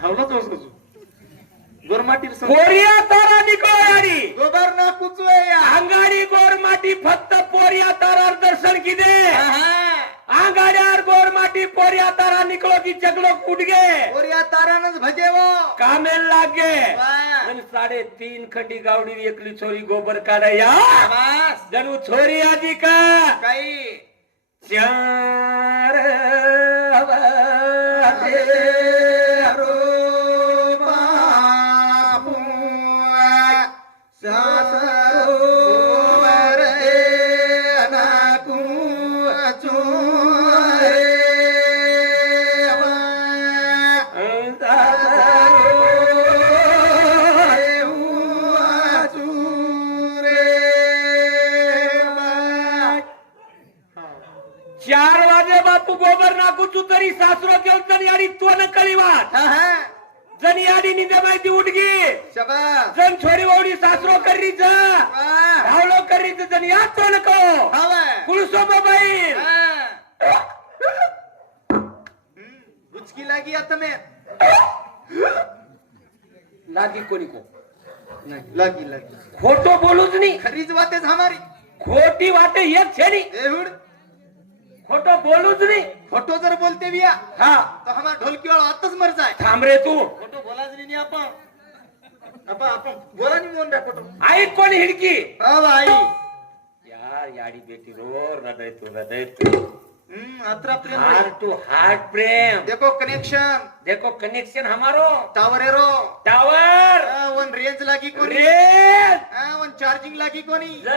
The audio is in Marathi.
धावला तो असं गोरमाटी पोरिया तारा निकलो यारी गोबर ना कुचवे या अंगाडी गोरमाटी फक्त पोरिया तारार दर्शन की दे आंगाड्यावर गोरमाटी पोरिया तारा निकलो की जगलो कूट गे और या तारानच भजे वो कामेल लागे वाह. आणि 3.5 खंडी गावडी एकली छोरी गोबर काढाया बस जणू छोरी आजी का काही चार रो बापू सासरो रे नाकू चोरे चार वाजे बापू गोबर नाकू तू तरी सासरो घेऊन जण याडी तो न कळीवात जण याडी निंदे माहिती उठगी शाबास जण छोरी ओढी सासरो करीच वाह. धावलो करीच जण या तो न कळो हवंय. कुळसो मोबाईल गुचकी लागी आता मैं लागी कोणी को लगी लगी खोटो बोलूच नाही खरीच बातें हमारी खोटी वाटे एक छेनी एहुड खोटो बोलूच नाही फोटो जर बोलते भी हा तो हमारा ढोलकी वाला आताच मर जाए थांब रे तू फोटो बोलाच नाही आपण बोला नहीं मोन रहा फोटो आई कोण हिडकी हाँ भाई यार याडी बेटी रो हृदय तू अतरा प्रेम हार्ट रही. टू हार्ट प्रेम देखो कनेक्शन देखो कनेक्शन हमारो tower arrow tower one range लागी कोनी रे वन चार्जिंग लागी कोनी जण